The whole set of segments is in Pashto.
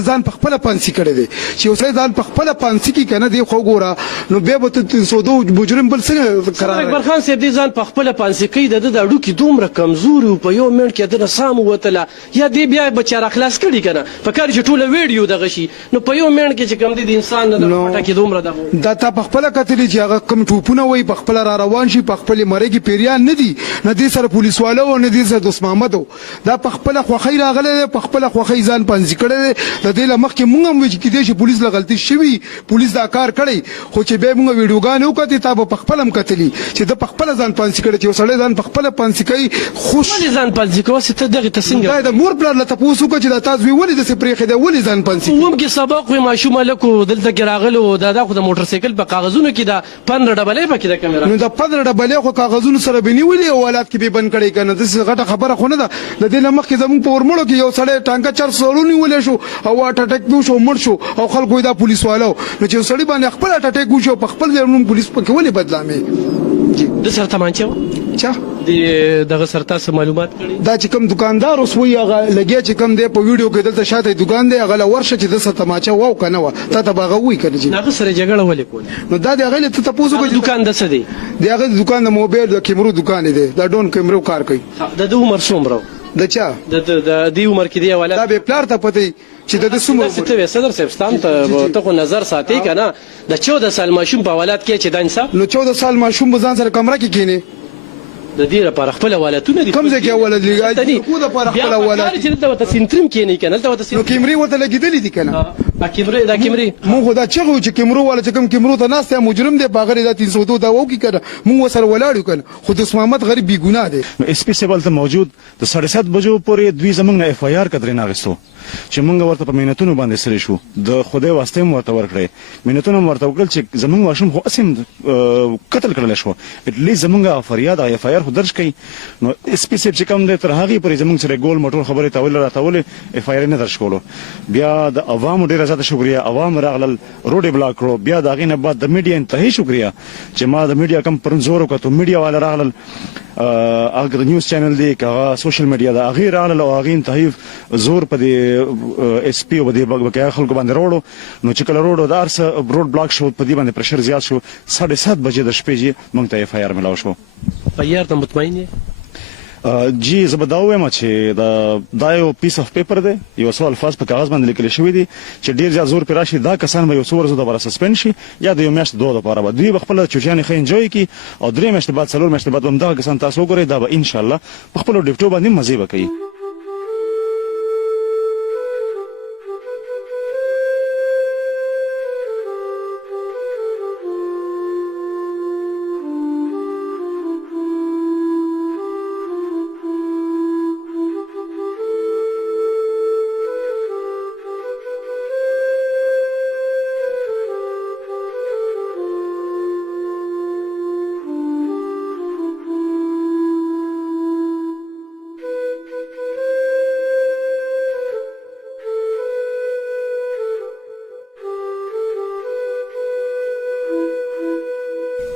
ځان په خپل پانسی کړی دی چې اوسه ځان په خپل پانسی کې کنه دی خو ګوره نو بیا به ته سودو مجرم بل څنګه قرار اکبر خان صاحب دې ځان په خپل پانسی کوي د اډو کې دومره کمزوري او په یو منټ کې د سام وتله یا دې بیا بچاره خلاص کړي کنه په کار چې ټوله ویډیو دغه شي نو په یو منټ کې چې کم دي د انسان نه د پټه کې دومره دغه دا تا په خپل کتلی چې هغه کم ټوپونه وای په خپل را روان شي په خپل مرګي پیریان نه دي نه دي سره پولیس والو نه دي سره دوست محمد دا په خپل خوخی راغله په خپل خوخی ځان پانسی کړی د دې لمخ کې مونږ هم چې کېدې شي پولیس له غلطي شوي پولیس دا کار کړی خو چې بیا مونږ ویډیوګانې وکړې تا به په خپل هم کتلي چې د په خپل ځان پانسي کړی چې یو سړی ځان په خپل پانسي کوي خوش ولې ځان پانسي کوه چې ته دغې ته څنګه دا د مور پلار له تپوس وکړه چې دا تاسو ولې داسې پرېښې دی ولې ځان پانسي اوم کې سبق وي ماشوم هلک دلته کې راغلو دا خو د موټر سایکل په کاغذونو کې دا 15 ډبلې پکې د کیمرا نو د 15 ډبلې خو کاغذونو سره به نیولې او حالات کې به بند کړی کنه داسې غټه خبره خو نه ده د دې نه مخکې زموږ په ورمړو کې یو سړی ټانکه 400 نیولې شو او اټک شو مړ شو او خلکو دا پولیس والو نو چې سړی باندې خپل اټک وشو په خپل ځای پولیس پکې ولې بدلامي د سر تمانچه چا دغه سر تاسو معلومات کړي دا چې کوم دکاندار اوس وی هغه لګیا چې کوم دی په ویډیو کې دلته شاته دکان دی هغه ورشه چې د سر تماچه واو کنه وا ته باغه وی کنه چې هغه سره جګړه ولې کول نو دا دی هغه ته تاسو کو دکان د څه دی دی هغه دکان د موبایل د کیمرو دکان دی دا ډون کیمرو کار کوي د عمر څومره د چا د دې عمر کې دی ولا دا به پلار ته پته چې د څومره ته صدر صاحب ستان ته خو نظر ساتي کنه د 14 سال ماشوم په ولادت کې چې د انصاف نو 14 سال ماشوم بزان سره کمره کې کینی د دې لپاره خپل ولادتونه دي کوم ځای کې ولادت لګای کو د لپاره خپل ولادت چې ته وته سنترم کې نه کنه ته وته نو کیمري ورته لګیدلې دي کنه دا کیمري مونږ خدا چې کیمرو ولا چې کوم کیمرو ته ناس ته مجرم دی باغری دا 302 دا وو کی کنه مونږ وسره ولاړو کنه خود اسمامت غریب بی ګناه دی اس پی سیبل ته موجود د 7:30 بجو پورې دوی زمنګ نه اف آی آر کډرې ناغستو چې مونږ ورته په مینتونو باندې سره شو د خدای واسطه مو ورته ورکړې مینتونو ورته وکړل چې زمنګ ماشوم خو اسیم قتل کړل شو اټلی زمنګ فریاد اف آی آر خو درج کړي نو اس پی سیب چې کوم د تر هغه پورې زمنګ سره ګول موټر خبره تاول راتاول اف آی آر نه درج کولو بیا د عوامو ډیره زیاته شکریا عوام راغلل روډ بلاک کړو بیا دا غینه بعد د میډیا انتهایی شکریا چې ما د میډیا کم پر زور وکړو میډیا والا راغلل اگر نیوز چینل دی که سوشل میډیا دا غیر راغلل او غین انتهایی زور په دې اس پی او د بقیا خلکو باندې وروړو نو چې کله وروړو د ارس روډ بلاک شو په دې باندې پرشر زیات شو 7:30 بجې د شپې موږ ته اف آی آر ملاو شو په یار ته مطمئن یې جی زبداوم چې دا یو پیس اف پیپر دی یو څو الفاظ په کاغذ باندې لیکل شوی دي چې ډیر زیات زور پر راشي دا کسان به یو څو ورځې لپاره سسپند شي یا د یو میاشت دوه لپاره به دوی خپل چوټیان خې انجوي کی او درې میاشتې بعد څلور میاشتې بعد هم دا کسان تاسو وګورئ دا به ان شاء الله خپل ډیپټو باندې مزه وکړي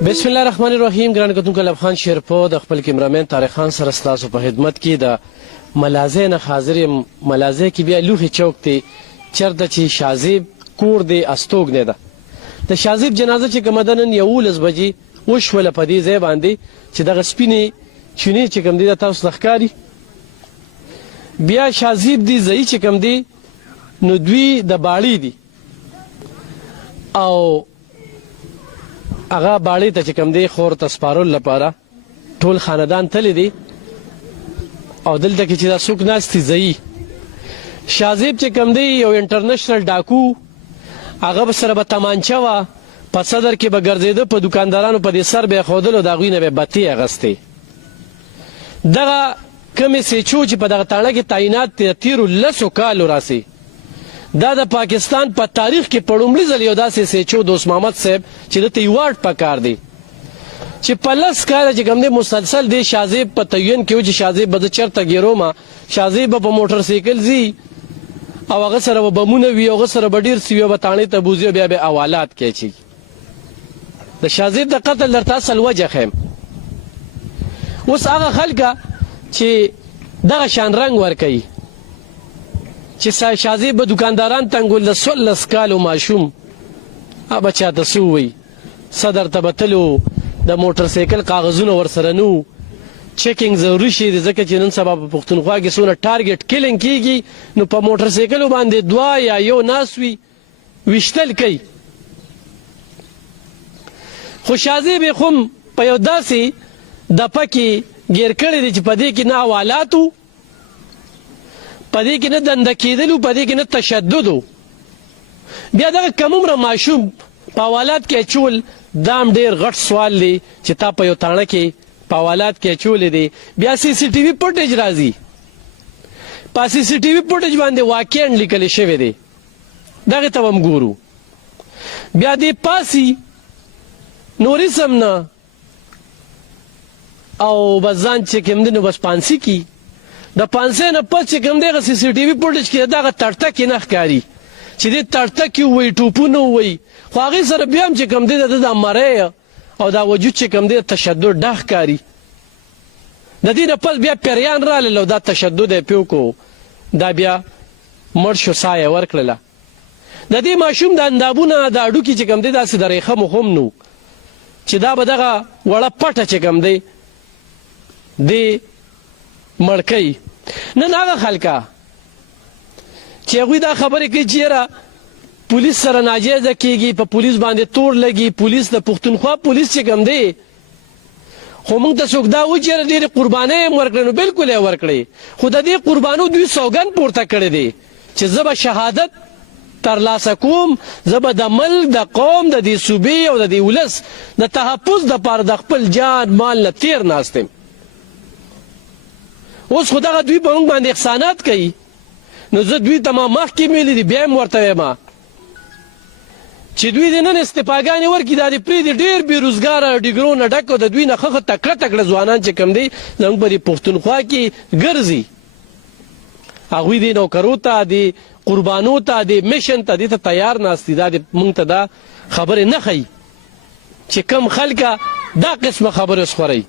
بسم الله الرحمن الرحیم ګران کتونکو لب خان شیرپو د خپل کیمرامین طارق خان سره ستاسو په خدمت کې د ملازه نه حاضر یم ملازه کې بیا لوخي چوک ته چرته چې شازیب کور دی استوګ نه ده د شازیب جنازه چې کومدنن 11 بجې وشوله په دې ځای باندې چې دغه سپینې چونی چې کوم دی تاسو لخکاری بیا شازیب دی ځای چې کوم دی نو دوی د باړی دی او هغه باړې ته چې کوم دی خور ته سپارل لپاره ټول خاندان تللی دی او دلته کې چې دا څوک ناستي ځایي شازیب چې کوم دی یو انټرنیشنل ډاکو هغه به سره به تمانچه وه په صدر کې به ګرځېده په دکاندارانو په دې سر به یې ښودل او د هغوی نه به بتۍ اخیستې دغه کمې سیچو چې په دغه تاڼه کې تعینات دی تېرو 10 کالو راسي دا د پاکستان په تاریخ کې په لومړي ځل یو داسې سیچو دوست محمد صاحب چې دته ایوارډ پکار دی چې په 10 کاله چې کوم دی مسلسل دی شازیب په تعین کې و چې شازیب به چرته ګیرومه شازیب په موټر سایکل زی او هغه سره به بمونه وي هغه سره به ډېر څه وي به تاڼې ته بوځي بیا به حوالات کیچي د شازیب د قتل درته اصل وجه ښیم اوس هغه خلکه چې دغه شان رنګ ورکوي چې چې شازیب به دکانداران تنګول د 16 کالو ماشوم هغه چاته څه ووایي صدر ته به تلو د موټر سایکل کاغذونه ورسره نه وو چیکینګ ضروري شي ځکه چې نن سبا په پښتونخوا کې څونه ټارګټ کیلینګ کیږي نو په موټر سایکلو باندې 2 یا 1 ناس وي ویشتل کوي خو شازیب یې خو په یو داسې دپه کې ګیر کړی دی چې په دې کې نه حوالاتو په دې کې نه دنده کېدلو په دې کې نه تشددو بیا دغه کم عمره ماشوم په حوالات کې اچول دا هم ډېر غټ سوال دی چې تا په یو تاڼه کې په حوالات کې اچولی دی بیا سی سی ټي وي فوټیج راځي په سی سی ټي وي فوټیج باندې واقعا لیکلی شوی دی دغې ته به هم ګورو بیا دې پاسي نوریسم نه او بس ځان چې کوم دی نو بس پانسي کی د پانسۍ نه پس چې کوم دی هغه سی سی ټي وي فوټیج کې دغه تړتک یې نه ښکاري چې دې تړتک یې ووایي ټوپونه ووایي خو هغې سره بیا هم چې کوم دی د ده دا مری او دا وجود چې کوم دی تشدد ډه ښکاري د دې نه پس بیا پیریان رالل او دا تشدد یې پې وکړو دا بیا مړ شو ساه یې ورکړله د دې ماشوم د اندابونه د هډوکي چې کوم دی داسې د ریخمو هم نو چې دا به دغه وړه پټه چې کوم دی دې مړ کوي نن هغه خلکه چې هغوی دا خبرې کوي چې یاره پولیس سره ناجیزه کیږي په پولیس باندې تور لګي پولیس د پښتونخوا پولیس چې کوم دی خو موږ ته څوک دا وایي چې یاره ډېرې قربانۍ یې ورکړې نو بلکل یې ورکړې خو د دې قربانو دوی سوګند پورته کړی دی چې زه به شهادت ترلاسه کوم زه به د ملک د قوم د دې صوبې او د دې ولس د تحفظ دپاره د خپل جان مال نه تیر ناست یم اوس خو دغه دوی په موږ باندې احسانات کوي نو زه دوی ته ما مخکې ویلي دي بیا هم ورته وایم چې دوی دې نن استفاګانې ورکړي دا دې پرېږدي ډېر بېروزګاره ډیګرو نه ډک او د دوی نه ښه تکړه تکړه ځوانان چې کوم دی زموږ په دې پښتونخوا کې ګرځي هغوی دې نوکرو ته دې قربانو ته دې میشن ته دې ته تیار ناست دي دا دې موږ ته دا خبرې نه ښیي چې کم خلکه دا قسمه خبرې وسخورئ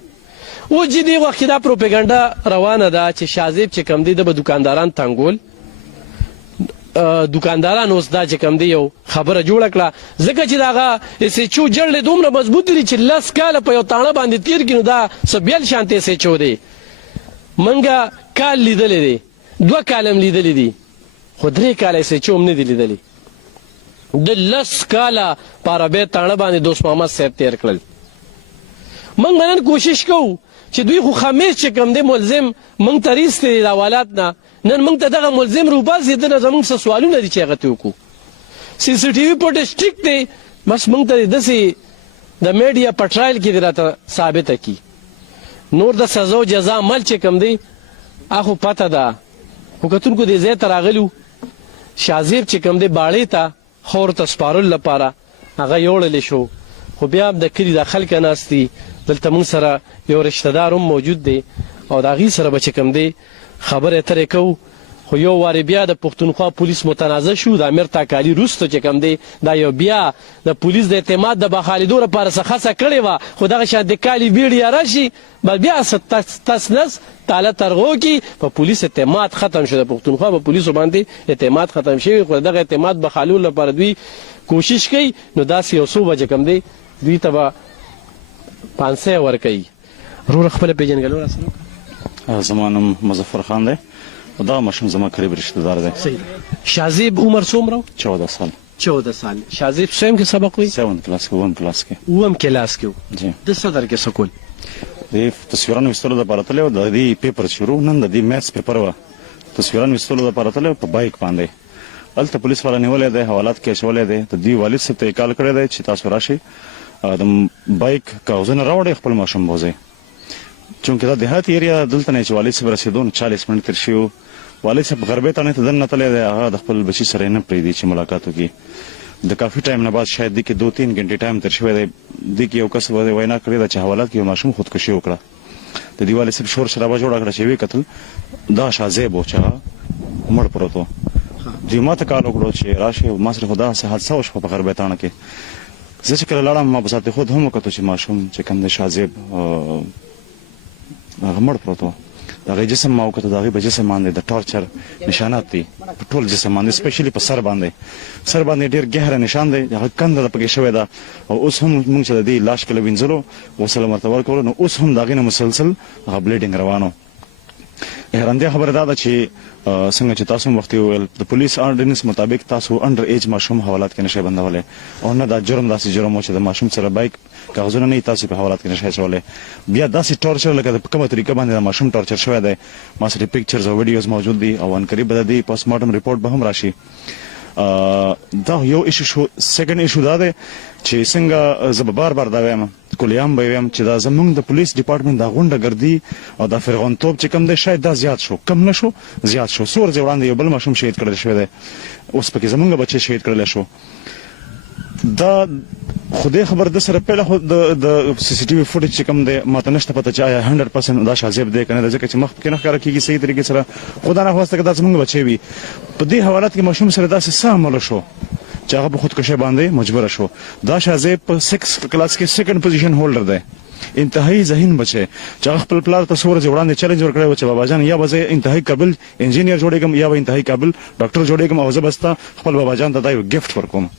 اوس چې دې وخت کې دا پروپیګنډه روانه ده چې شازیب چې کوم دی د به دکانداران تنګول دکانداران اوس دا چې کوم دی یو خبره جوړه کړه ځکه چې د هغه ایس ایچ او جړلې دومره مضبوط دي چې 10 کاله په یو تاڼه باندې تیر کړي نو دا څه بیل شانتې ایس ایچ او دی منګه کال لیدلی دی 2 کاله هم لیدلی دي خو 3 کاله ایس ایچ او هم نه دي لیدلی د 10 کاله په عربۍ تاڼه باندې دوست محمد صاحب تیر کړل موږ نن کوشش کوو چې دوی خو خمیس چې کوم دی ملزم موږ ته ریستې دي د حوالات نه نن موږ ته دغه ملزم روباسي ده نه زموږ څه سوالونه دي چې هغه ته وکړو سی سی ټي وي فوټیج ټیک دی بس موږ ته داسې د میډیا په ټرایل کې دې راته ثابته کړي نور د سزا او جزا عمل چې کوم دی هغه پته ده خو کتونکو دې ځای ته راغلو شازیب چې کوم دی باړې ته خور ته سپارلو لپاره هغه یوړلی شو خو بیا هم د کلي د خلکه ناست دي دلته موږ سره یو رشته دار هم موجود دی او د هغې سره به چې کوم دی خبرې اترې کوو خو یو وارې بیا د پښتونخوا پولیس متنازع شو د امیر تاکالي وروسته چې کوم دی دا یو بیا د پولیس د اعتماد د بخالیدو لپاره څه هڅه کړې وه خو دغه شان د کالي بیړیا راشي بل بیا تس نس تاله ترغو کې په پولیس اعتماد ختم شو د پښتونخوا په پولیسو باندې اعتماد ختم شوی خو دغه اعتماد بخالو لپاره دوی کوشش کوي نو داسې یو څو بجې کوم دی دوی ته به پانسۍ ورکوي وروره خپله پېژنګلو راسره زما نوم مظفر خان دی او دا ماشوم زما قریب رشته دار دی شازیب عمر څومره 14 سال 14 سال شازیب سویم کې سبق وی 7 کلاس کې 1 کلاس کې اوم کلاس کې جی د صدر کې سکول د تصویرانو وستلو لپاره تللی د دې پیپر شروع نن د دې میث پیپر و تصویرانو وستلو لپاره تللی په بایک باندې هلته پولیس والا نیولې دی حوالات کې اچولی دی د دې والد صاحب ته یې کال کړی دی چې تاسو راشئ د بایک کاغذونه راوړئ خپل ماشوم بوځئ چونکې دا دیهات ایریا دلته نه چې والد صاحب رسېدو نو 40 منټ تېر شوي وو والد صاحب غربۍ تاڼې ته دننه تللی دی هغه د خپل بچي سره یې نه پرېږدي چې ملاقات وکړي د کافي ټایم نه بعد شاید دې کې 2-3 غنټې ټایم تېر شوی دی دې کې یو کس وینا کړې ده چې حوالات کې یو ماشوم خودکشي وکړه د دې والد صاحب شور شرابه جوړه کړه چې ویې کتل دا شازیب و چې هغه مړ پروت و دوی ما ته کال وکړو چې راشئ ما سره خو داسې حادثه وشوه په غربۍ تاڼه کې زه چې کله لاړم ما په ذات خود هم وکتو چې ماشوم چې کوم دی شازیب هغه مړ پروت و هغه جسم ما وکړه دغه په جسم باندې د ټارچر نشانات دي په ټول جسم باندې سپیشلی په سر باندې ډیر ګهره نشان دی هغه کنده پکې شوې ده او اوس هم موږ چې د دې لاش کله وینځلو وسله مرته ورکول نو اوس هم دغه مسلسل هغه بلیډینګ روانو هرنده خبره ده چې څنګه چې تاسو وخت ویل د پولیس آرډیننس مطابق تاسو انډر ایج ماشوم حوالات کې نشي بندولې او نه دا جرم داسې جرم و چې د ماشوم سره بایک کاغذونه نه تاسو په حوالات کې نشي چولې بیا داسې ټورچر لکه په کومه طریقه باندې ماشوم ټورچر شوی دی ما سره پیکچرز او ویډیوز موجود دي او ان قریب د دې پوسټ مارټم ریپورت به هم راشي دا یو ایشو شو سیکنډ ایشو دا دی چې څنګه زه بار دا وایم کولیام به وایم چې دا زمونږ د پولیس ډپارټمنټ دا غونډه ګرځي او دا فرغونتوب چې کم دی شاید دا زیات شو کم نشو زیات شو سور ځې وړاندې یو بل ماشوم شهید کړل شوی دی اوس پکې زمونږ بچي شهید کړل شو دا خدای خبر د سره پیله د سی سی ټي وي فوټیج چې کوم دی ماته نشته پته چې آیا 100% دا شازیب دی کنه ځکه چې مخ کې نه ښکاره کیږي صحیح طریقې سره خدا نه خواسته کدا زمونږ بچي وي په دې حوالات کې ماشوم سره داسې سامل شو چې هغه په خودکشي باندې مجبور شو دا شازیب په 6 کلاس کې سیکنډ پوزیشن هولډر دی انتهایی ذهین بچي چې خپل پلار ته سور ځوړاندې چیلنج ورکړی و چې بابا جان یا به انتهایی قابل انجینیر جوړېږم یا به انتهایی قابل ډاکټر جوړېږم او زه بستا خپل بابا جان ته دا یو ګفت ورکوم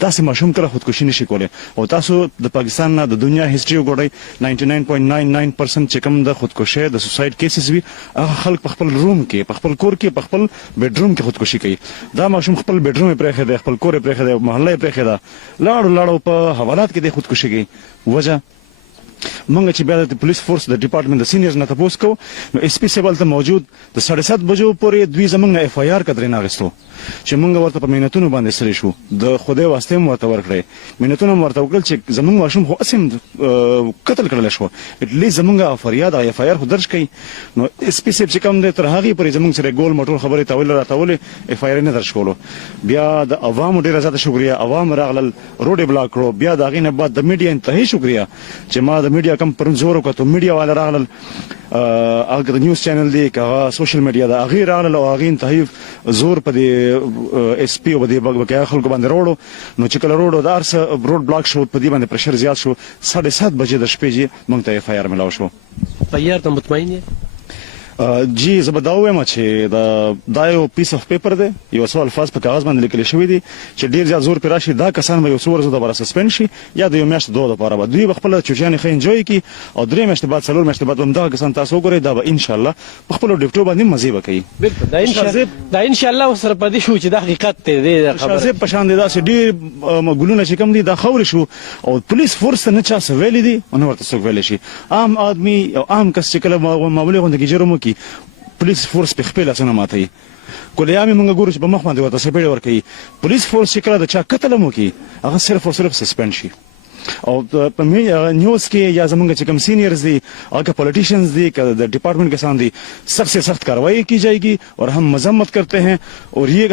داسې ماشوم کله خودکشي نشي کولای او تاسو د پاکستان نه د دنیا هیستوري وګورئ 99.99% چې کوم د خودکشي د سوساید کیسز وي هغه خلک په خپل روم کې په خپل کور کې په خپل بیډروم کې خودکشي کوي دا ماشوم خپل بیډروم پرې خېده خپل کور پرې خېده محله پرې خېده لاړو په حوالات کې د خودکشي کوي وجه مونږ چې بیا د پولیس فورس د ډپارټمنټ د سینیئرز نه تاسو کو نو اس پی سیبل ته موجود د 7:30 بجو پورې دوی زمونږ اف آی آر کترې ناغستو چې مونږ ورته په مینتونو باندې سره شو د خدای واسطه مو ورته ورکړې مینتونو ورته وکړل چې زمونږ ماشوم خو اسیم قتل کړل شو اتلی زمونږ فریاد اف آی آر خو درج کړي نو اس پی سیب چې کوم د تر هغه پورې زمونږ سره ګول موټر خبره تاول راتول اف آی آر نه درج کولو بیا د عوامو ډیره زیاته شکریا عوام راغلل روډ بلاک کړو بیا دا غینه بعد د میډیا انتهایی شکریا چې ما د میډیا کم پر زور وکړو میډیا والا راغلل هغه د نیوز چینل دی که سوشل میډیا دا غیر راغلل او هغه انتهایی زور په دې اس پی او د بګیا خلکو باندې روړو نو چې کله روړو د ارس روډ بلاک شو په دې باندې پرشر زیات شو 7:30 بجې د شپې مونږ ته اف آی آر ملاو شو په یار ته مطمئن یې جی زبداوې ما چې دا یو پیس اف پیپر دی یو څو الفاظ په کاغذ باندې لیکل شوی دي چې ډیر زیات زور پر راشي دا کسان به یو څو ورځې د بار سسپند شي یا د یو میاشت دوه لپاره به دوی خپل چوچیان خې انجوي کی او درې میاشتې بعد څلور میاشتې بعد هم دا کسان تاسو وګورئ دا به ان شاء الله په خپل ډیپټو باندې مزي وکړي بالکل دا ان شاء الله سره پدې شو چې دا حقیقت دی خبره شازه په شان دي دا چې ډیر ګلونه چې کم دي دا خور شو او پولیس فورس نه چا سویل دي او نو ورته څوک ویل شي عام آدمی او عام کس چې کله معمولی غونډه کې جرم وکي پولیس فورس په خپل اسنه ماتي کولیامي موږ ګورو چې په مخ باندې ورته سپېړ ورکي پولیس فورس چې کله د چا قتل مو کی هغه صرف او صرف سسپند شي او په نیوز کې یا زمونږ چې کوم سینیئرز دي هغه پولیټیشنز دي که د ډپارټمنٹ کسان دي سخت سے سخت कार्रवाई की जाएगी और हम मजम्मत करते हैं और ये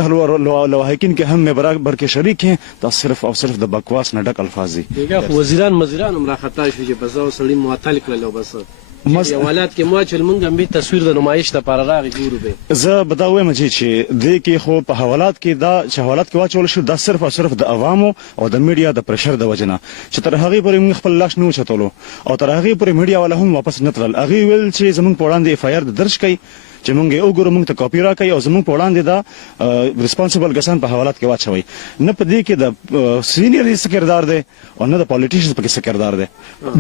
लवाहिकीन के हम में बराबर के शरीक हैं तो सिर्फ और सिर्फ د बकवास نه ډک الفاظ دي وزیران هم را خطا شو چې بزاو سړی معطل کړل بس حوالات کې مو چې مونږ هم به تصویر د نمایش لپاره راغی ګورو به زه بداوې مې چې د کې خو په حوالات کې دا چې حوالات کې واچول شو دا صرف او صرف د عوامو او د میډیا د پرشر د وجنه چې تر هغه پورې موږ خپل لاش نه وچتولو او تر هغه پورې میډیا والا هم واپس نه تلل هغه ویل چې زمونږ په وړاندې اف آی آر درج کړي چې مونږ یو ګورو مونږ ته کاپی راکړي او زمونږ په وړاندې دا ریسپانسیبل کسان په حوالات کې واچوي نه په دې کې د سینیئر سکردار دی او نه د پولیټیشنز په کې سکردار دی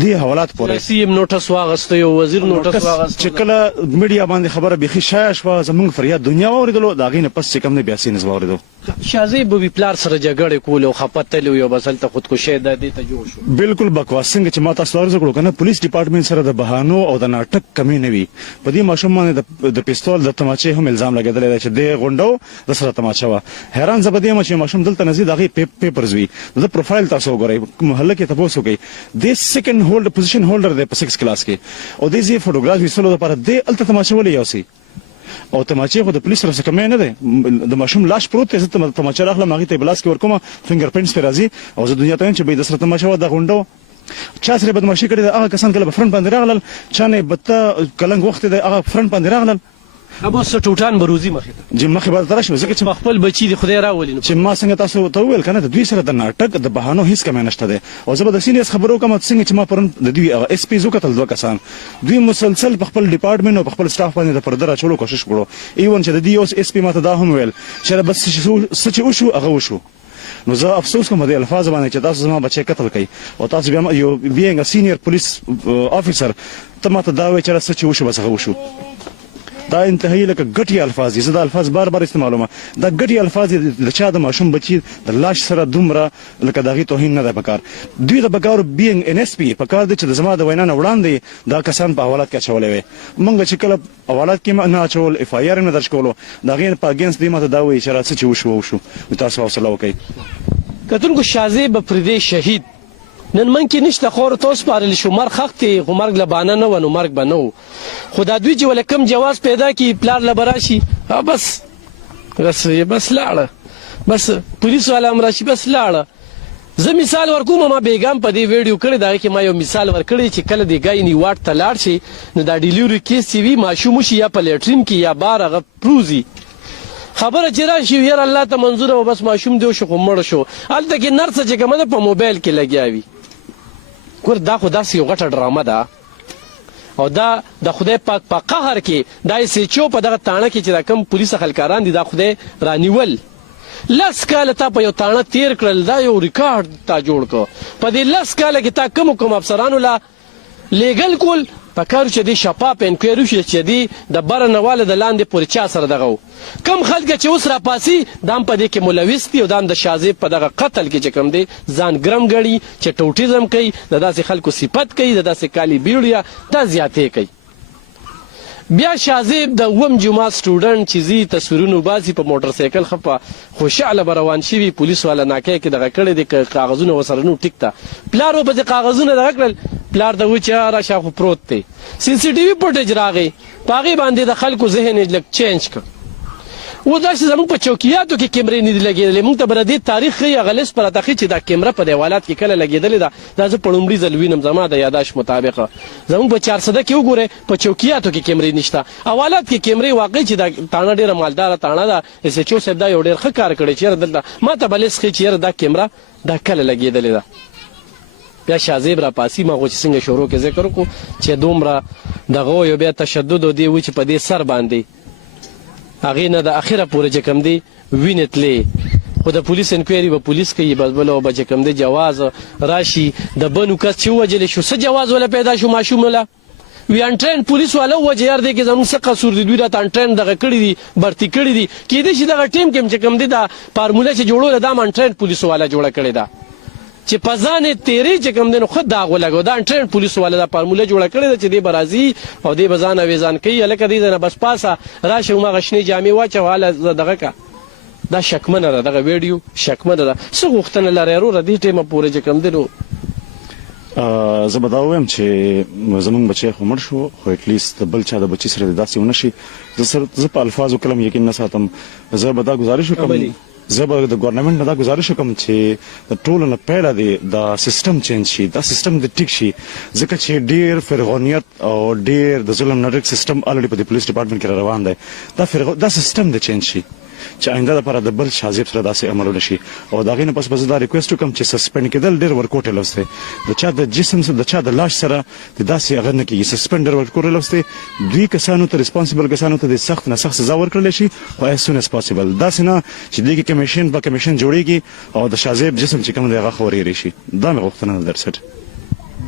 د حوالات پورې سیم نوټس واغسته یو وزیر نوټس واغسته چې کله میډیا باندې خبره بيخي شایع شو زمونږ فریاد دنیا اوریدلو دا غینه پس چې کوم نه بیا سینز اوریدو شازیب بو پلار سره جګړه کول او خپتل یو بسل ته خودکشي د دې ته جوړ شو بالکل بکواس څنګه چې ماته سوال زکړو کنه پولیس ډپارټمنټ سره د بهانو او د ناټک کمی نه وي په دې ماشوم باندې د پیستول د تماچې هم الزام لګیدل چې د غونډو د سره تماچا و حیران زبدې چې ماشوم دلته نزيد هغه پیپرز وي د پروفایل تاسو وګورئ محله کې تاسو کوي د سیکنډ هولډ پوزیشن هولډر د 6 کلاس کې او د زی فوټوګراف وسلو لپاره د الته تماچا ولې یوسي او تماچې خو د پولیس سره څه کمې نه ده د ماشوم لاش پروت دی زه تماچا راخلم هغه ته بلاس کې ورکوم فنګر پرینټس پر راځي او زه دنیا ته چې به د سره تماچا و د غونډو چا سره بدمعشي کړې هغه کسان کله په فرنٹ باندې راغلل چا نه بته کلنګ وخت دی هغه فرنٹ باندې راغلل ابو سټوټان بروزي مخه چې مخه به درشه ځکه چې خپل بچی د خدای راولي نو چې ما څنګه تاسو ته ویل کنه د دوی سره د ناټک د بهانو هیڅ کم نشته ده او زه به د سینیس خبرو کوم څنګه چې ما پرون د دوی اس پی زو کتل دوه کسان دوی مسلسل په خپل ډپارټمنټ او په خپل سټاف باندې د پردره چولو کوشش کړو ایون چې د دې اوس اس پی ماته دا هم ویل چې بس سچ وشو هغه وشو نو زه افسوس کوم د الفاظ باندې چې تاسو زما بچی قتل کړي او تاسو بیا یو بینګ سینیئر پولیس افیسر ته ماته دا وایي چې سچ وشو بس هغه وشو دا انتهایی لکه ګټي الفاظ دي زه دا الفاظ بار بار استعمالوم دا ګټي الفاظ د چا د ماشوم بچی د لاش سره دومره لکه داغي توهین نه ده پکار دوی د بګاور بینګ ان اس پی پکار دي چې زما د وینا نه وړاندې دا کسان په حوالات کې چولې وي مونږ چې کله حوالات کې نه چول اف آی آر نه درج کولو دا غیر په اگینست دی ماته دا وایي چې راځي چې وشو تاسو حوصله وکړئ کتونکو شازیب پردې شهید نن من کې نشته خور توس پارل شو مر خختي خو مرګ لبانه نه ونو مرګ بنو خدا دوی چې ولکم جواز پیدا کی پلار لبراشي بس لاړه بس پولیس والا امراشي بس لاړه زه مثال ورکوم ما بیګام په دې ویډیو کړی دا کې ما یو مثال ورکړی چې کله دی ګاینی واټ ته لاړ شي نو دا ډیلیوري کیس سی وی ماشوم شي یا په لیټرین کې یا بار هغه پروزي خبره چې راشي یاره الله ته منظور او بس ماشوم دی شو خو مړ شو هلته کې نرس چې کومه په موبایل کې لګیاوي ګور دا خو داسې یو غټه ډرامه ده او دا د خدای پاک په قهر کې دا یې چو په دغه تاڼه کې چې دا کم پولیس خلکاران دي دا خدای رانیول لس کاله تا په یو تاڼه تیر کړل دا یو ریکارډ تا جوړ کړ په دې لس کاله کې تا کوم افسرانو لا لیګل کول پکارو چې د شفاف انکوایري شي چې دی د برنواله د لاندې پورې چا سره دغه کم خلک چې اوس را پاسي دام په دې کې ملوث دي او دام د شازیب په دغه قتل کې چې کوم دی ځان ګرم غړي چې ټوټیزم کوي د داسې خلکو صفت کوي د داسې کالی بیړیا دا زیاتې کوي بیا شازیب د وم جمعه سټوډنټ چې زی تصویرونو باسي په موټر سایکل خپه خوشاله روان شي پولیس والا ناکې کې دغه کړي د کاغذونو وسره نو ټیک تا پلارو په کاغذونو دغه کړل پلار د وچا را شاخو پروت دی سی سی ټي وي فوټیج راغی پاغي باندې د خلکو ذهن لک چینج کړ و دا چې زموږ په چوکیاتو کې کیمرې نه دي لګېدلې موږ ته به د دې تاریخ ښیي هغه لیست پراته ښیي چې دا کیمره په دیوالات کې کله لګېدلې ده دا زه په لومړي ځل وینم زما د یاداشت مطابق زموږ په 400 کې وګورئ په چوکیاتو کې کیمرې نشته حوالات کې کیمرې واقعي چې دا تاڼه ډېره مالداره تاڼه ده اس ایچ او صاحب دا یو ډېر ښه کار کړی چې یاره دلته ما ته به لیست ښیي چې یاره دا کیمره دا کله لګېدلې ده بیا شازیب را پاسي ما خو چې څنګه شروع کې ذکر وکړو چې دومره دغه یو بیا تشدد او دی و چې په دې سر باندې هغې نه د اخره پورې چې کوم دی وینې تلې خو د پولیس انکوایري به پولیس کوي بس بل به چې کوم دی جواز راشي د بنو کس چې ووجلی شو څه جواز ولا پیدا شو ماشوم ولا وی انټرین پولیس والا وجه یار دی کې زموږ څه قصور دي دوی راته انټرین دغه کړي دي برتي کړي دي کېدای شي دغه ټیم کې چې کوم دی دا فارموله چې جوړوله دا انټرین پولیس والا جوړه کړې ده چې په ځان یې تیرې چې کوم دی نو ښه داغ ولګو دا انټرین پولیس والا دا فارموله جوړه کړې ده چې دی به راځي او دی به ځان اویزان کوي هلکه دی نه بس پاسه راشه هماغه شنې جامې واچوه هله دغه که دا شکمنه ده دغه ویډیو شکمنه ده څه غوښتنه لرئ وروره دې ټیمه پورې چې کوم دی نو زه به دا ووایم چې زمونږ بچی خو مړ شو خو اټلیست بل چا د بچي سره داسې ونه شي زه په الفاظو کلم یقین نه ساتم زه به دا گزارش وکړم زه به د ګورنمنت نه دا گزارش وکړم چې د ټولو نه پیله دی دا سیستم چینج شي دا سیستم د ټیک شي ځکه چې ډیر فرغونیت او ډیر د ظلم نډک سیستم الریډي په پولیس ډپارټمنټ کې روان دی دا سیستم د چینج شي چې آینده لپاره د بل شازیب سره داسې عمل ونشي او دا غي نه پس دا ریکوست وکم چې سسپند کېدل ډیر ورکوټ لوسته د چا د جسم سره د چا د لاش سره د داسې هغه نه کېږي سسپندر ورکوټ لوسته دوی کسانو ته ریسپانسیبل کسانو ته د سخت نه سخت سزا ورکړل شي او as soon as possible داسې نه چې دغه کمیشن جوړیږي او د شازیب جسم چې کوم دی هغه خوري شي دا مې غوښتنه درسټ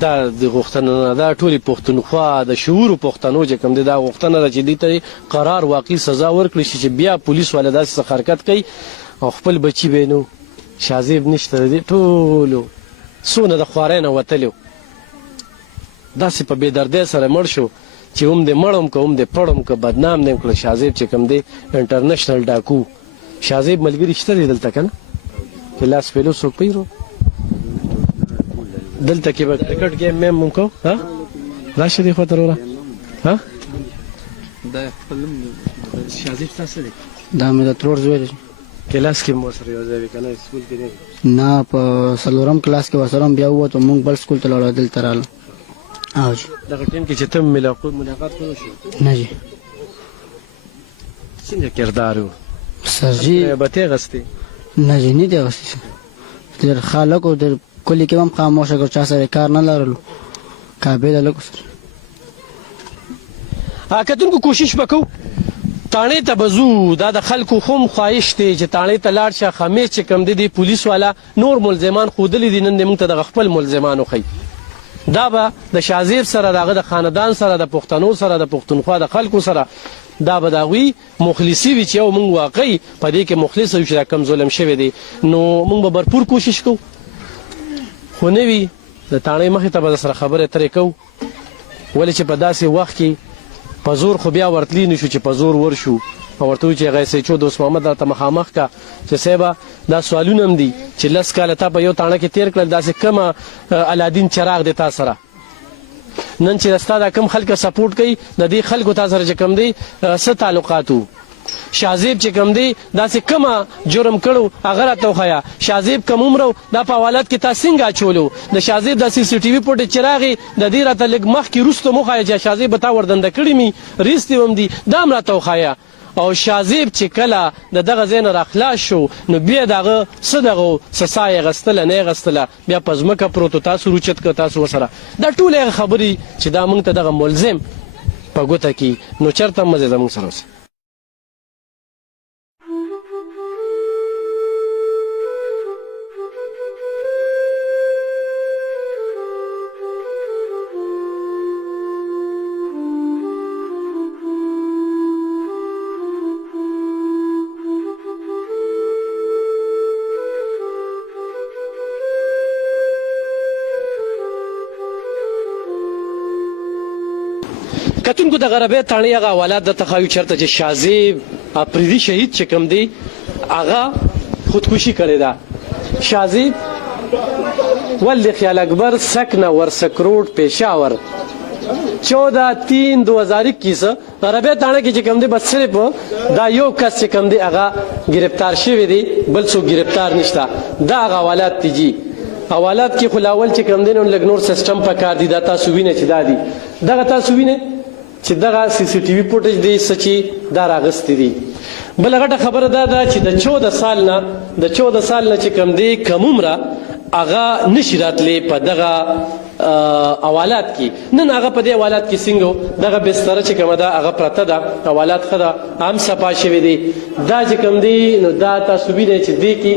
دا د غوښتنه نه دا ټولې پښتونخوا د شعور پښتنو چې کوم دی دا غوښتنه ده چې دې ته قرار واقعي سزا ورکړي شي چې بیا پولیس والا داسې حرکت کوي او خپل بچي به نو شازیب نشته دی ټولو څونه د خوارۍ نه وتلي داسې په بې دردۍ سره مړ شو چې هم دې مړم که هم دې پړم که بدنام دې کړه شازیب چې کوم دی انټرنیشنل ډاکو شازیب ملګري شته دی دلته که نه چې لاس پیلو څوک پیرو دلته کې به کرکټ ګیم مې مونږ کو ها راشه دی خو ته وروره ها دا خپل شازیب تاسو دی دا مې د ترور زوی دی کلاس کې مو سره یو ځای وی کنه سکول کې نه په څلورم کلاس کې ورسره بیا ووتو موږ بل سکول ته لاړو دلته رالو او جی دغه ټیم کې چې ته ملاقات کړو شو نه جی څنګه کردار و سر جی بته غستې نه جی نه دی غوښتي در خلکو در کلی کې هم خاموشه ګر چا سره کار نه لرلو کابل له سر کتونکو کوشش وکړو تانه ته بزو دا د خلکو خوم خواهش دی چې تانه ته لاړ شه خمیس چې کم دي پولیس والا نور ملزمان خودلی دي نن موږ ته د خپل ملزمانو خي دا به د شازیب سره دغه د خاندان سره د پښتنو سره د پښتونخوا د خلکو سره دا به داوی مخلصي وي چې یو موږ واقعي په دې کې مخلص یو چې دا کم ظلم شوی دی نو موږ به भरपूर کوشش کوو خو نه وي د تانه مخې ته به سره خبره ترې کوو ولې چې په داسې وخت کې په زور خو بیا ورتلی نشو چې په زور ورشو او ورته چې هغه سې چې دوست محمد راته مخامخ کا چې صاحب دا سوالونه هم دي چې لس کاله تا په یو تانه کې تیر کړل داسې کمه الادین چراغ دی تا سره نن چې رستا دا کم خلک سپورټ کوي د دې خلکو تا سره چې کم دی څه تعلقاتو شازیب چې کم دی داسې کمه جرم کړو هغه راته وښیه شازیب کم عمرو دا په حوالات کې تا څنګه اچولو د شازیب د سی سی ټي وي فوټیج چې راغی د دې راته لږ مخکې وروسته مو وښیه چې شازیب به تا وردنده کړي مي ریستې هم دي دا هم راته وښیه او شازیب چې کله د دغه ځای نه راخلاص شو نو بیا د هغه څه دغه څه ساه یې اخیستله نه یې اخیستله بیا په ځمکه پروت و تاسو روچت کړه تاسو ورسره دا ټولې هغه خبرې چې دا موږ ته دغه ملزم په ګوته کړي نو چېرته هم مزې زموږ سره اوسه کتونکو د غربې تاڼې هغه حوالات د تخایو چرته چې شازیب اپریدي شهید چې کوم دی هغه خودکشي کړې ده شازیب ولد خیال اکبر سکن ورسک روڈ پېښور 14/3/2021 غربې تاڼه کې چې کوم دی بس صرف دا یو کس چې کوم دی هغه گرفتار شوی دی بل څوک گرفتار نشته دا هغه حوالات دي جی حوالات کې خلاول چې کوم دی نو لږ نور سیستم په کار دي دا تاسو وینئ چې دا دي دغه تاسو وینئ چې دغه سی سی ټي وي فوټیج دی سچي دا راغستې دي بل غټه خبره دا ده چې د 14 سال نه چې کم دی کم عمره هغه نشي راتلی په دغه حوالات کې نن هغه په دې حوالات کې څنګه دغه بستر چې کومه ده هغه پرته ده حوالات خدا عام صفا شوی دی دا چې کم دی نو دا تاسو وینئ چې دې کې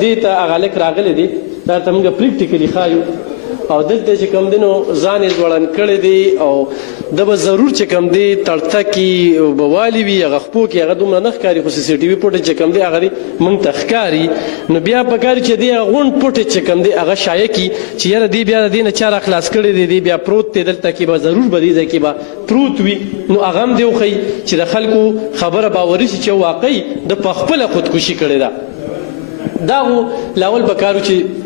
دې ته هغه لیک راغلی دی دا ته موږ پریکټیکلی ښایو او دلته چې کم دی نو ځان یې ځوړند کړی دی او د به ضرور چې کم دی تړته کې به والي وي هغه خپو کې هغه دومره نه ښکاري خو سی سی ټي وي فوټیج چې کم دی هغه موږ ته ښکاري نو بیا پکار چې دی هغه غونډ فوټیج چې کم دی هغه شایع کړي چې یاره دی بیا د دې نه چا راخلاص کړی دی بیا پروت دی دلته کې به ضرور به دې ځای کې به پروت وي نو هغه هم دی وښیي چې د خلکو خبره باوري شي چې واقعي د پخپله خودکشي کړې ده دا خو لاول پکارو چې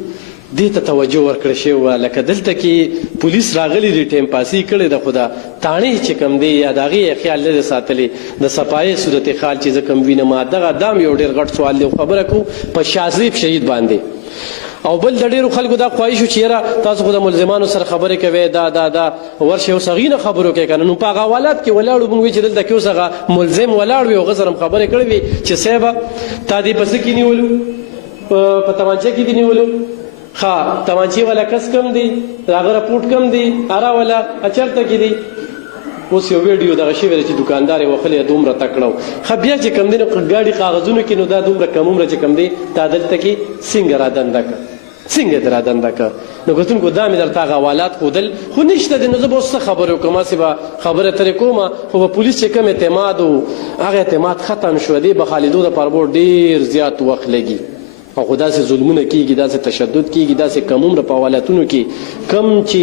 دې ته توجه ورکړی شوې وه لکه دلته کې پولیس راغلي دي ټیم پاسي کړې ده خو دا تاڼې چې کوم دی یا د هغې خیال نه دی ساتلی د صفایي صورت حال چې زه کوم وینم دغه دام یو ډېر غټ سوال دی خبره کوو په شازیب شهید باندې او بل د ډېرو خلکو دا خواهش و چې یاره تاسو خو د ملزمانو سره خبرې کوئ دا ورشئ اوس هغې نه خبرې وکړئ که نه نو په هغه حوالات کې ولاړو موږ وایي چې دلته کې اوس هغه ملزم ولاړ وي هغه سره هم خبرې کړې وي چې صاحبه تا دې په څه کې نیولو په تمانچه کې دې نیولو ها تمانچې والا کس کم دی هغه رپورټ کم دی اره والا چېرته کې دی اوس یو ویډیو دغه شوی دی چې دوکاندار یې وښلی دومره تکړه ښه بیا چې کم دی نو ګاډي کاغذونو کې نو دا دومره کم عمره چې کم دی دا دلته کې څنګه رادنده کړه څنګه دې رادنده کړه نو کتونکو دا مې درته هغه حوالات ښودل خو نشته دی نو زه به اوس څه خبرې وکړم هسې به خبره ترې کوم خو به پولیس چې کوم اعتماد و هغه اعتماد ختم شو دی به خالدو دپاره به ډېر زیات وخت لګي او خو داسې ظلمونه کېږي داسې تشدد کېږي داسې کم عمره په حوالاتونو کې کم چې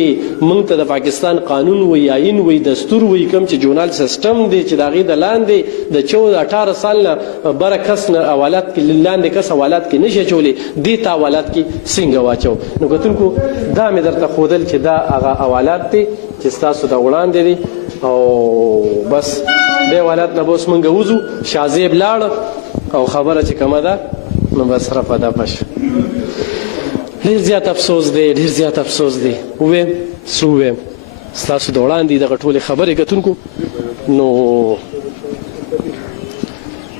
موږ ته د پاکستان قانون وی آئین وی دستور وی کم چې جورنال سیسټم دی چې د هغې د لاندې د 18 سال نه بره کس نه حوالات کې لاندې کس حوالات کې نشي اچولی دې ته حوالات کې څنګه واچو نو کتونکو دا مې درته ښودل چې دا هغه حوالات دی چې ستاسو د وړاندې دي او بس دې حوالات نه به اوس موږ وځو شازیب لاړ او خبره چې کومه ده نو بس رفع دفع شو ډېر زیات افسوس دی ډېر زیات افسوس دی ووایم څه ووایم ستاسو د وړاندې دغه ټولې خبرې کتونکو نو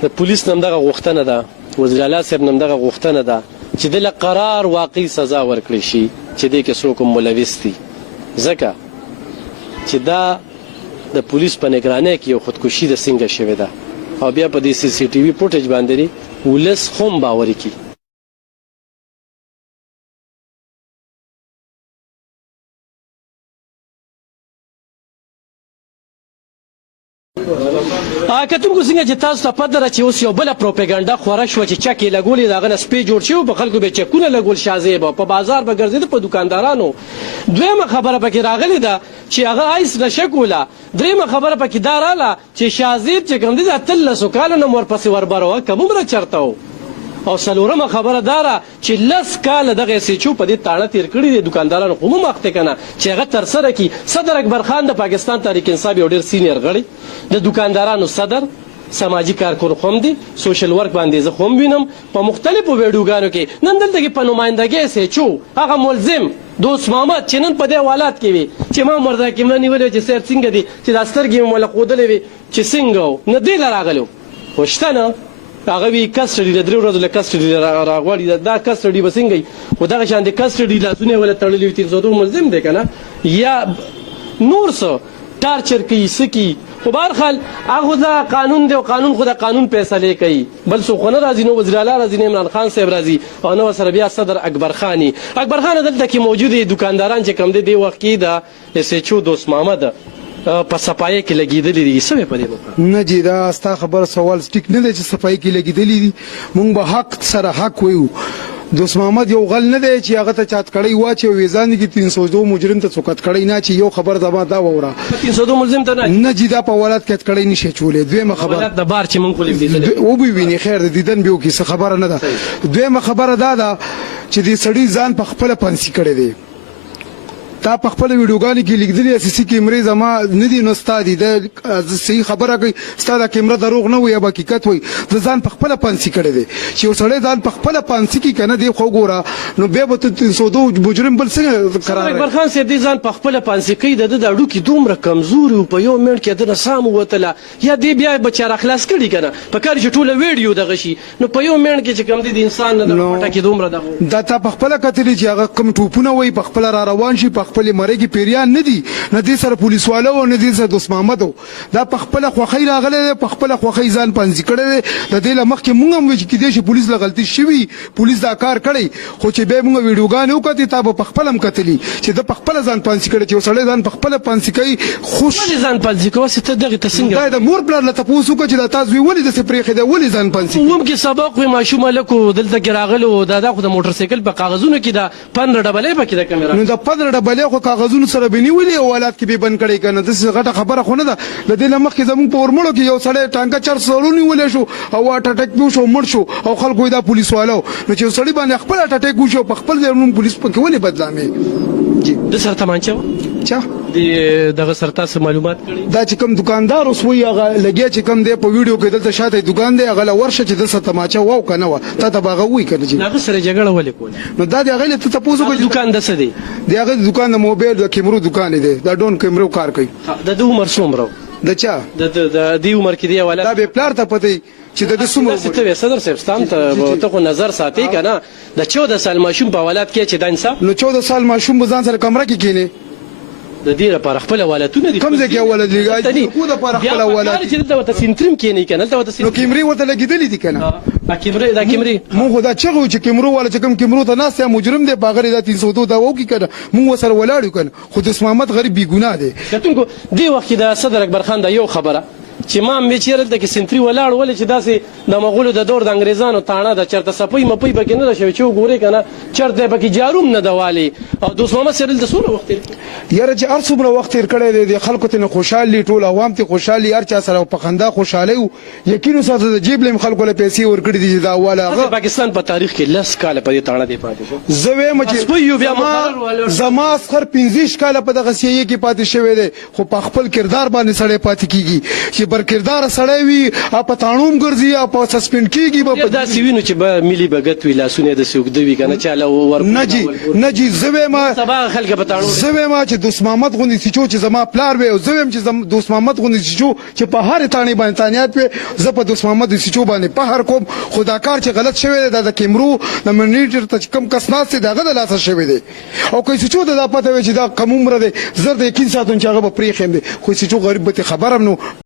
د پولیس نم دغه غوښتنه ده، وزیر اعلی صاحب نم دغه غوښتنه ده چې دله قرار واقعي سزا ورکړي شي چې دې کې څوک ملوث دي، ځکه چې دا د پولیس په نگرانۍ کې یو خودکشي د څنګه شوې ده او بیا په دې سی سی ټي وي فوټیج باندې ولس هم باوري کی. کتونکو څنګه چې تاسو ته پته ده چې اوس یو بله پروپاګانډا خوره شوه چې چک یې لګولې د هغه نه سپی جوړ شوي په خلکو به چکونه لګول شازې به په بازار به ګرځېده په دوکاندارانو. دویمه خبره پکې راغلې ده چې هغه آیس نشه کوله. درېیمه خبره پکې دا راله چې شازیب چې کوم دی د 13 کالو نه ورپسې وربروه که هومره چرته و. او څلورمه خبره دا ده چې 10 کاله دغه ایس ایچ او په دې تاړه تېر کړي دي دوکاندارانو خو مو مخته کنه چې هغه ترسره کړي. صدر اکبر خان د پاکستان تحریک انصاف یو ډېر سینیر غړی د دوکاندارانو صدر سماجی کارکون خوم دي، سوشل ورک باندې زه خوم وینم په مختلفو ویډیوګانو کې. نن دلته کې په نمایندګۍ ایس ایچ او هغه ملزم دوست محمد چې نن په دې حالات کې وي چې ما مرده کیمره نیولې چې سر څنګه دي چې دا سترګې مې ولا قودلې وي چې څنګه نه دی راغلو خوشتنه هغه وی کسټډي د 3 ورځې له کسټډي راغواړي دا کسټډي بسنګي خو دغه شان د کسټډي لاسونه ولا تړلې وي 302 ملزم دی کنه یا نور څه ټارچر کوي سکی. خو بهرحال هغه دا قانون دی او قانون خو د قانون فیصله کوي بل څوک نه راځي. نو وزیر اعلی راځي، عمران خان صاحب راځي او نو سره بیا صدر اکبر خان دلته کې موجود دي. دکانداران چې کم دي دی وخت کې د ایس ایچ او دوست محمد په صفایي کې لګیدلې دي څه په دې وکړه نه جی دا ستا خبر سوال سټیک نه دی چې صفایي کې لګیدلې دي. مونږ به حق سره حق وایو. دوست محمد یو غل نه دی چې هغه ته چات کړی واچي او ویزان کې 302 مجرم ته څوکت کړی نه چې یو خبر زما دا وره 302 ملزم ته نه جی دا په ولادت کې کړی نشي چولې. دویمه خبره ولادت د بار چې مونږ کولې دي او به ویني خیر د دیدن به کې څه خبره نه ده. دویمه خبره دا ده چې دې سړی ځان په خپل پنسي کړی دی. تا په خپل ویډیوګانو کې لیکلي سی سی کیمرې زما نه دي نو ستا دي د صحیح خبره کوي ستا د کیمره دروغ نه وي یا حقیقت وي د ځان په خپل پانسي کړی دی چې یو سړی ځان په خپل پانسي کې کنه دی خو ګوره نو بیا به 302 مجرم بل څنګه قرار اکبر خان صاحب دې ځان په خپل پانسي کوي د اډو کې دومره کمزوري او په یو منټ کې د سام وتله یا دې بیا بچاره خلاص کړي کنه په کار چې ټوله ویډیو دغه شي نو په یو منټ کې چې کم دي د انسان نه پټه کې دومره دغه دا تا په خپل کتلې چې هغه کم ټوپونه وي په خپل را روان شي په خپل مرګي پیریان نه دي نه دي سره پولیس والو او نه دي سره دوست محمد دا په خپل خوخی راغله په خپل خوخی ځان پنځ کړي د دې لمخ کې مونږ هم چې کېدې شي پولیس لا غلطي شوی پولیس دا کار کړی خو چې به مونږ ویډیوګان وکړي تا په خپل هم کتلی چې د په خپل ځان پنځ کړي چې سړی ځان په خپل پنځ کوي خوش ځان پنځ کوي څه دغه تاسو دا د مور بلر لته پوسو چې دا تاسو ولې د سپریخه دا ولې ځان پنځ کوم کې سبق وي ماشوم لکو دلته کې راغلو دا خو د موټر سایکل په کاغذونو کې دا 15 ډبلې پکې د کیمرا نو دا 15 ډبلې خو کاغذونو سره بنیولې اولاد کې به بند کړي کنه د څه غټه خبره خو نه ده د دې لمخ کې زموږ په ورمړو کې یو سړی ټانګه 400 نیولې شو او اټټک پیو شو مړ شو او خلکو دا پولیس والو نو چې سړی باندې خپل اټټک وشو په خپل ځای پولیس په کې ولې بدلامي د سر تمانچو چا دغه سرتاسو معلومات کړي دا چې کوم دکاندار اوس وی هغه لګیا چې کوم دی په ویډیو کې دلته شاته دکان دی هغه ورشه چې د ستماچا وو کنه و ته ته باغه وی کنه چې هغه سره جګړه ولې کول نو دا دی هغه ته تاسو کو دکان د څه دی دی هغه دکان د موبایل د کیمرو دکان دی دا ډون کیمرو کار کوي د عمر څومره د چا د دې عمر کې دی ولا دا به پلار ته پته چې د سومره ته صدر صاحب ستام ته خو نظر ساتي کنه د 14 سال ماشوم په ولادت کې چې د انصاف نو 14 سال ماشوم ځان سره کمره کې کینی د دې لپاره خپل ولادتونه دي کوم ځکه ولادت لګای کو د لپاره خپل ولادت چې دلته وته سنترم کې نه کنه دلته وته نو کیمرې ورته لګیدلې دي کنه دا کیمرې مونږ دا چې کیمرو ولا چې کوم کیمرو ته ناس یا مجرم دی باغری دا 302 دا وو کی کنه مونږ سره ولاړو کنه خو د اسمامت غریب بی ګناه دی کتونکو دی وخت د صدر اکبر خان دا یو خبره چې ما مې چیرې د کې سنتري ولاړ ولې چې داسې د مغولو د دور د انګريزانو تاڼه د چرته سپي مپي بکې نه شوي چې وګوري کنه چرته بکې جاروم نه دوالي او دوست محمد سره د سوره وخت یاره چې ارڅومره وخت تیر کړی دی خلکو ته خوشحالي ټول عوام ته خوشحالي هر چا سره په خندا خوشاله یقینو سره د جیب لم خلکو له پیسې ورکړي دي دا والا پاکستان په تاریخ کې لس کال په دې تاڼه دی پاتې شو زوی مچ زما سر 15 کال په دغه سیې کې پاتې شوی دی خو په خپل کردار باندې سړی پاتې کیږي چې جبر کردار سړی وي په تاڼوم ګرځي یا په سسپند کیږي دا سوینو چې به ملي بغت وی لاسونه د سوګدوي کنه چاله ور نه جی زوی ما سبا خلک په تاڼو زوی ما چې دوست محمد غوندي سچو چې زما پلار وي او زوی چې دوست محمد غوندي سچو چې په هر تانی باندې تانیات وي زه په دوست محمد سچو باندې په هر کوم خدا کار چې غلط شوی دی د کیمرو د منیټر ته کم کس ناس دغه د لاسه شوی دی او کوئی سچو د پته وي چې دا قوم مر دی زر د یقین ساتون چې هغه په پریخم دی خو سچو غریب به خبرم نو